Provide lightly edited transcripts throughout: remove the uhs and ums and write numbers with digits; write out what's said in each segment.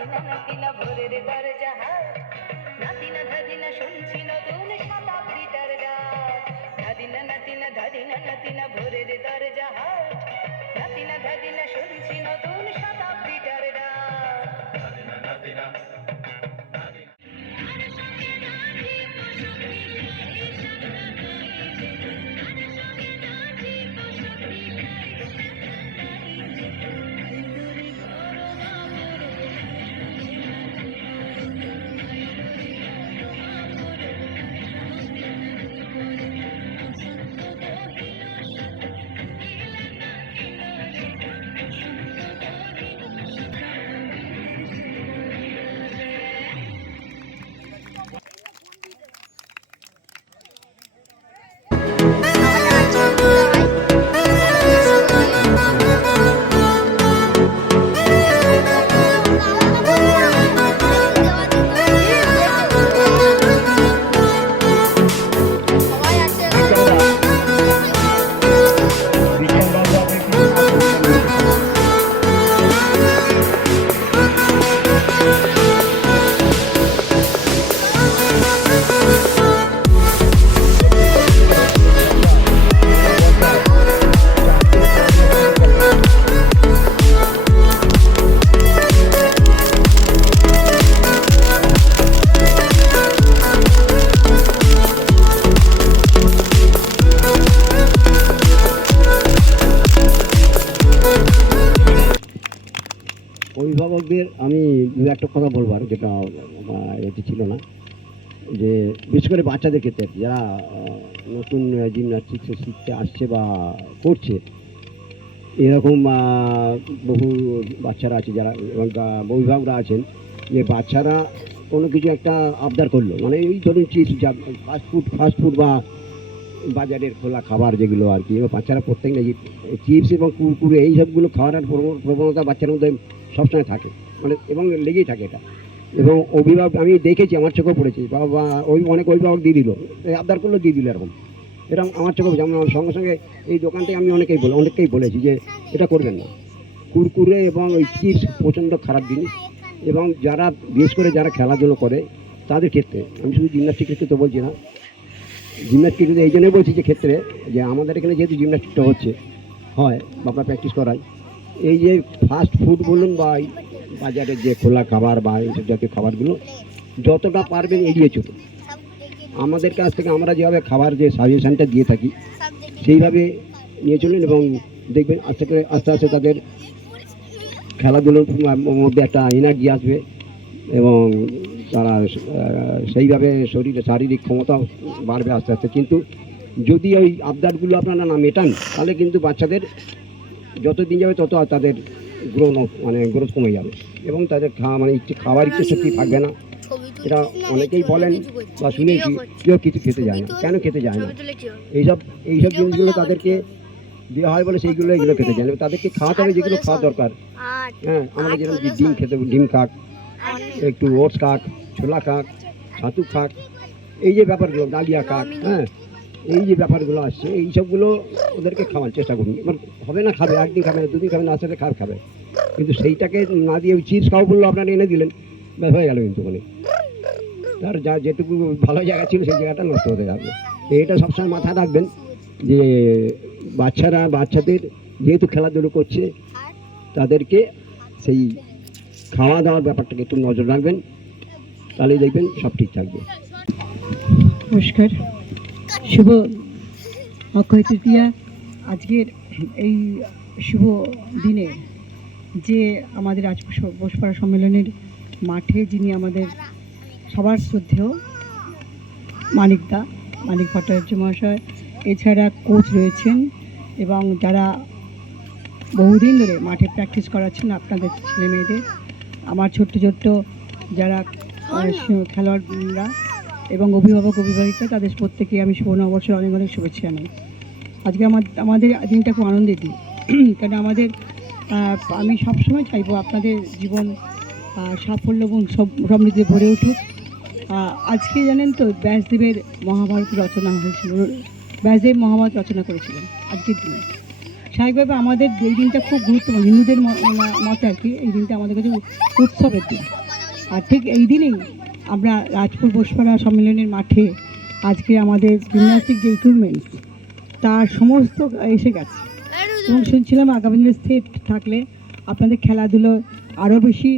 নাতিনা নাতিনা ভোরের দরজা হাত, নাতিনা ধাদিনা শুনছি নতুন শতাব্দীটার ডাক। ধাদিনা নাতিনা ধাদিনা নাতিনা ভোরের দরজা হাত, নাতিনা ধাদিনা শুনছি নতুন শতাব্দীটার ডাক। ধাদিনা নাতিনা অভিভাবকদের আমি একটা কথা বলবো, আর যেটা এটি ছিল না, যে বিশেষ করে বাচ্চাদের ক্ষেত্রে যারা নতুন জিমন্যাস্টিক্স শিখতে আসছে বা করছে, এরকম বহু বাচ্চারা আছে যারা, এবং অভিভাবকরা আছেন, যে বাচ্চারা কোনো কিছু একটা আবদার করলো, মানে এই ধরুন চিপস, ফাস্টফুড বা বাজারের খোলা খাবার যেগুলো আর কি, বাচ্চারা প্রত্যেক না চিপস এবং কুরকুরে এই সবগুলো খাওয়ার প্রবণতা বাচ্চার মধ্যে সবসময় থাকে, মানে এবং লেগেই থাকে এটা। এবং অভিভাবক আমি দেখেছি, আমার চোখেও পড়েছি, বা অনেক অভিভাবক দিয়ে দিল, আবদার করলো দিয়ে দিল, এরকম আমার চোখে পড়েছে। আমার সঙ্গে সঙ্গে এই দোকানটায় আমি অনেককেই বলেছি যে এটা করবেন না। কুরকুরে এবং ওই চিপস প্রচণ্ড খারাপ জিনিস, এবং যারা বিশেষ করে যারা খেলাধুলো করে তাদের ক্ষেত্রে, আমি শুধু জিমন্যাস্টিক ক্ষেত্রে তো বলছি না, জিমন্যাস্টিক এই জন্যই বলছি যে ক্ষেত্রে, যে আমাদের এখানে যেহেতু জিমন্যাস্টিকটা হচ্ছে হয় বা আমরা প্র্যাকটিস করাই, এই যে ফাস্ট ফুড বলুন বা বাজারের যে খোলা খাবার বা এইসব জাতীয় খাবারগুলো যতটা পারবেন এড়িয়ে চলুন। আমাদের কাছ থেকে আমরা যেভাবে খাবার যে সাজেশানটা দিয়ে থাকি সেইভাবে নিয়ে চলুন, এবং দেখবেন আস্তে আস্তে তাদের খেলাধুলোর মধ্যে একটা এনার্জি আসবে, এবং তারা সেইভাবে শারীরিক ক্ষমতা বাড়বে আস্তে আস্তে। কিন্তু যদি ওই আবদারগুলো আপনারা না মেটান, তাহলে কিন্তু বাচ্চাদের যত দিন যাবে তত তাদের গ্রোথ কমে যাবে, এবং তাদের খাওয়ার ইচ্ছে সত্যি থাকবে না। এটা অনেকেই বলেন বা শুনেছি, কেউ কিছু খেতে যায় না। কেন খেতে যায় না? এইসব জিনিসগুলো তাদেরকে দেওয়া হয় বলে এগুলো খেতে যায় না। তাদেরকে খাওয়াতে হবে যেগুলো খাওয়া দরকার। হ্যাঁ, আমরা যেরকম ডিম খেতে, ডিম খাক, একটু ওটস খাক, ছোলা খাক, ছাতু খাক, এই যে ব্যাপারগুলো, ডালিয়া খাক, হ্যাঁ, এই যে ব্যাপারগুলো আসছে, এই সবগুলো ওদেরকে খাওয়ার চেষ্টা করুন। এবার হবে না খাবে, একদিন খাবে না, দুদিন খাবে না, আসলে খাবে, কিন্তু সেইটাকে না দিয়ে ওই চিপস খাও বললো আপনারা এনে দিলেন, ব্যাস হয়ে গেল। কিন্তু মানে তার যেটুকু ভালো জায়গা ছিল সেই জায়গাটা নষ্ট হতে যাবে। এটা সবসময় মাথায় রাখবেন যে বাচ্চাদের যেহেতু খেলাধুলো করছে, তাদেরকে সেই খাওয়া দাওয়ার ব্যাপারটাকে একটু নজর রাখবেন, তাহলেই দেখবেন সব ঠিক থাকবে। নমস্কার, শুভ অক্ষয় তৃতীয়া। আজকের এই শুভ দিনে যে আমাদের আজ বোসপাড়া সম্মেলনের মাঠে যিনি আমাদের সবার শ্রদ্ধেয় মানিক ভট্টাচার্য মহাশয়, এছাড়া কোচ রয়েছেন এবং যারা বহুদিন ধরে মাঠে প্র্যাকটিস করাচ্ছেন আপনাদের ছেলে মেয়েদের, আমার ছোট্ট যারা খেলোয়াড়রা এবং অভিভাবিকা, তাদের প্রত্যেকে আমি শুভ নববর্ষের অনেক শুভেচ্ছা জানাই। আজকে আমাদের দিনটা খুব আনন্দের দিন, কারণ আমি সবসময় চাইবো আপনাদের জীবন সাফল্য এবং সমৃদ্ধি ভরে উঠুক। আজকে জানেন তো, ব্যাসদেবের মহাভারত রচনা হয়েছিল, ব্যাসদেব মহাভারত রচনা করেছিলেন আজকের দিনে। স্বাভাবিকভাবে আমাদের এই দিনটা খুব গুরুত্বপূর্ণ, হিন্দুদের মতে আর কি এই দিনটা আমাদের কাছে উৎসবের দিন। আর ঠিক এই দিনেই আমরা রাজপুর বোসপাড়া সম্মেলনের মাঠে আজকে আমাদের জিমন্যাস্টিক যে ইকুইপমেন্টস তার সমস্ত এসে গেছে, এবং শুনছিলাম আগামী দিনে স্থির থাকলে আপনাদের খেলাধুলো আরও বেশি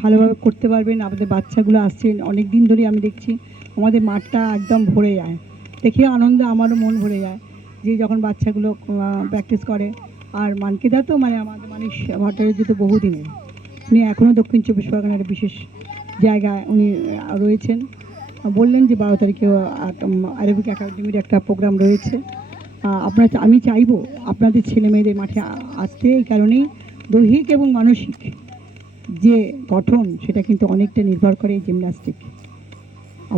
ভালোভাবে করতে পারবেন। আমাদের বাচ্চাগুলো আসছেন অনেক দিন ধরে, আমি দেখছি আমাদের মাঠটা একদম ভরে যায়, দেখে আনন্দে আমারও মন ভরে যায় যে যখন বাচ্চাগুলো প্র্যাকটিস করে। আর মানকেদা তো মানে আমাদের মানিস ভট্টাচার্য তো বহুদিনের, উনি এখনও দক্ষিণ চব্বিশ পরগনার বিশেষ জায়গায় উনি রয়েছেন। বললেন যে 12 তারিখে অ্যারোবিক একাডেমির একটা প্রোগ্রাম রয়েছে। আমি চাইবো আপনাদের ছেলে মেয়েদের মাঠে আসতে, এই কারণেই দৈহিক এবং মানসিক যে গঠন সেটা কিন্তু অনেকটা নির্ভর করে এই জিমন্যাস্টিক।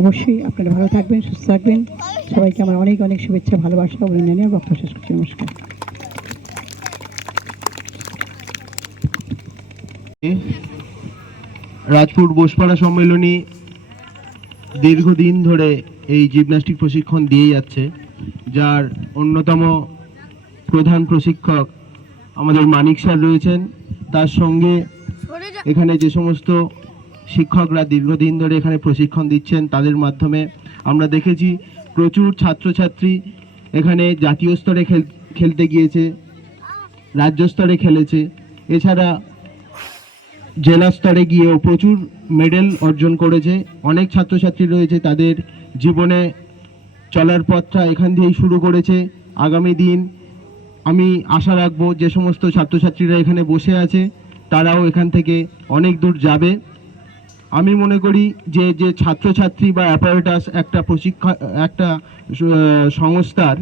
অবশ্যই আপনারা ভালো থাকবেন, সুস্থ থাকবেন। সবাইকে আমার অনেক অনেক শুভেচ্ছা, ভালোবাসা, অভিনন্দন, বক্তব্য শেষ করছি। নমস্কার। রাজপুর বোসপাড়া সম্মেলনী দীর্ঘদিন ধরে এই জিমন্যাস্টিক প্রশিক্ষণ দিয়ে যাচ্ছে, যার অন্যতম প্রধান প্রশিক্ষক আমাদের মানিক স্যার রয়েছেন। তার সঙ্গে এখানে যে সমস্ত শিক্ষকরা দীর্ঘদিন ধরে এখানে প্রশিক্ষণ দিচ্ছেন, তাদের মাধ্যমে আমরা দেখেছি প্রচুর ছাত্রছাত্রী এখানে জাতীয় স্তরে খেলতে গিয়েছে, রাজ্য স্তরে খেলেছে, এছাড়া জেলা স্তরে গিয়েও প্রচুর মেডেল অর্জন করেছে। অনেক ছাত্রছাত্রী রয়েছে, তাদের জীবনে চলার পথটা এখান দিয়েই শুরু করেছে। আগামী দিন আমি আশা রাখবো যে সমস্ত ছাত্রছাত্রীরা এখানে বসে আছে তারাও এখান থেকে অনেক দূর যাবে। আমি মনে করি যে যে ছাত্রছাত্রী বা অ্যাপারেটাস একটা সংস্থার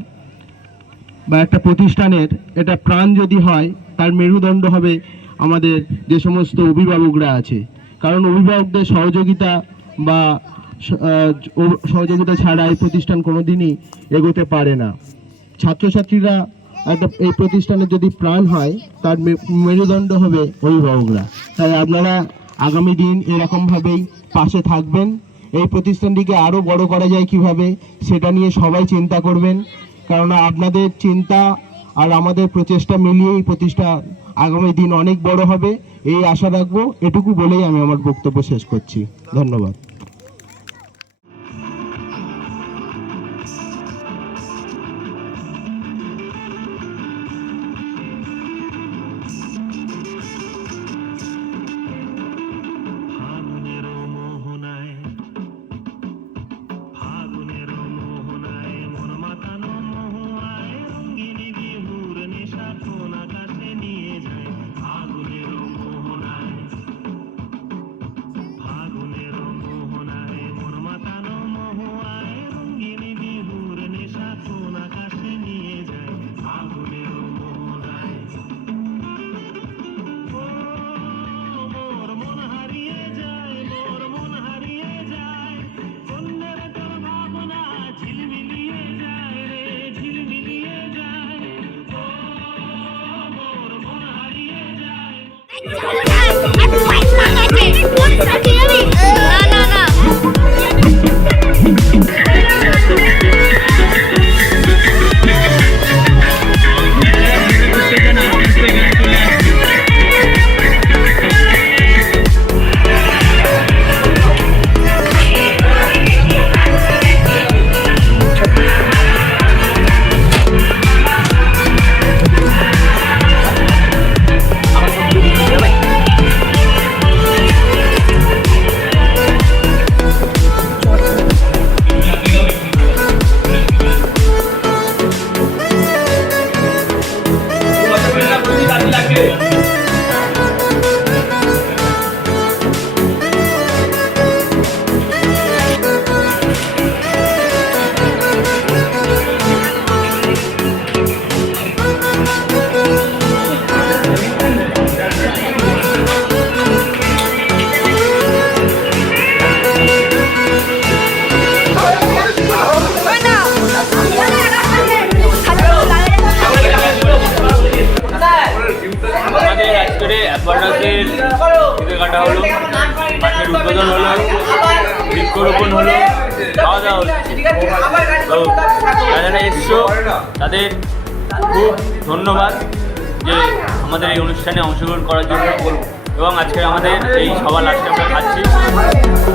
বা একটা প্রতিষ্ঠানের এটা প্রাণ যদি হয়, তার মেরুদণ্ড হবে আমাদের যে সমস্ত অভিভাবকরা আছে। কারণ অভিভাবকদের সহযোগিতা বা সহযোগিতা ছাড়া এই প্রতিষ্ঠান কোনোদিনই এগোতে পারে না। ছাত্রছাত্রীরা এই প্রতিষ্ঠানের যদি প্রাণ হয়, তার মেরুদণ্ড হবে অভিভাবকরা। তাই আপনারা আগামী দিন এরকমভাবেই পাশে থাকবেন। এই প্রতিষ্ঠানটিকে আরও বড় করা যায় কিভাবে, সেটা নিয়ে সবাই চিন্তা করবেন। কারণ আপনাদের চিন্তা আর আমাদের প্রচেষ্টা মিলিয়ে এই প্রতিষ্ঠান আগামী দিন অনেক বড় হবে, এই আশা রাখবো। এটুকু বলেই আমি আমার বক্তব্য শেষ করছি। ধন্যবাদ। কাটা হলো, মাঠের উদ্বোধন হলো, বৃক্ষরোপণ হলো, খাওয়া দাওয়া হলো। তো যারা এসছো তাদের খুব ধন্যবাদ যে আমাদের এই অনুষ্ঠানে অংশগ্রহণ করার জন্য এবং আজকে আমাদের এই সবার লাস্টে আমরা খাচ্ছি।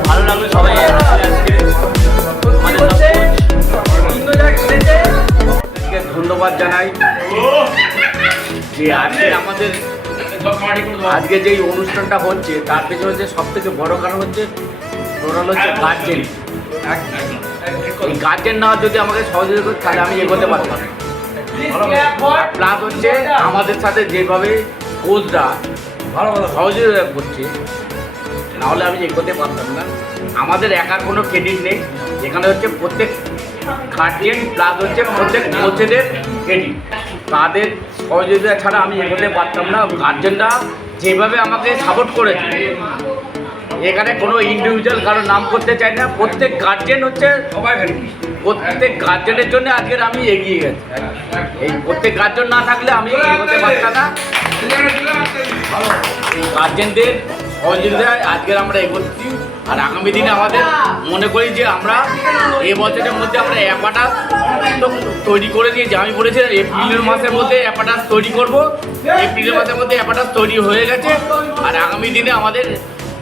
ভালো লাগলো সবাই আজকে আমাদের ধন্যবাদ জানাই যে আজকে যে অনুষ্ঠানটা হচ্ছে তার পেছনে হচ্ছে সব থেকে বড় কারণ হচ্ছে টোটাল হচ্ছে গার্জেন। এই গার্জেন না যদি আমাকে সহযোগিতা করতে তাহলে আমি এগোতে পারতাম। প্লাস হচ্ছে আমাদের সাথে যেভাবে কোচরা ভালো সহযোগিতা করছে নাহলে আমি এগোতে পারতাম না। আমাদের একার কোনো ক্রেডিট নেই, এখানে হচ্ছে প্রত্যেক গার্জেন প্লাস হচ্ছে প্রত্যেক কোচেদের ক্রেডিট। তাদের সহযোগিতা ছাড়া আমি এগোতে পারতাম না। গার্জেনরা যেভাবে আমাকে সাপোর্ট করেছে, এখানে কোনো ইন্ডিভিজুয়াল কারো নাম করতে চাই না, প্রত্যেক গার্জেন হচ্ছে প্রত্যেক গার্জেনের জন্য আজকের আমি এগিয়ে গেছি। এই প্রত্যেক গার্জেন না থাকলে আমি এগোতে পারতাম না। গার্জেনদের সহযোগিতায় আজকের আমরা এগোচ্ছি। আর আগামী দিনে আমাদের মনে করি যে আমরা এবছরের মধ্যে আমরা অ্যাপাটাস তৈরি করে দিয়েছি। আমি বলেছিলাম এপ্রিলের মাসের মধ্যে অ্যাপাটাস তৈরি করব, এপ্রিলের মাসের মধ্যে অ্যাপাটাস তৈরি হয়ে গেছে। আর আগামী দিনে আমাদের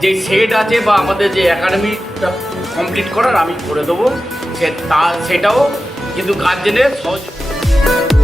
যে সেট আছে বা আমাদের যে একাডেমিটা কমপ্লিট করার আমি করে দেবো, সেটাও কিন্তু গার্জেনের সহযোগিতা।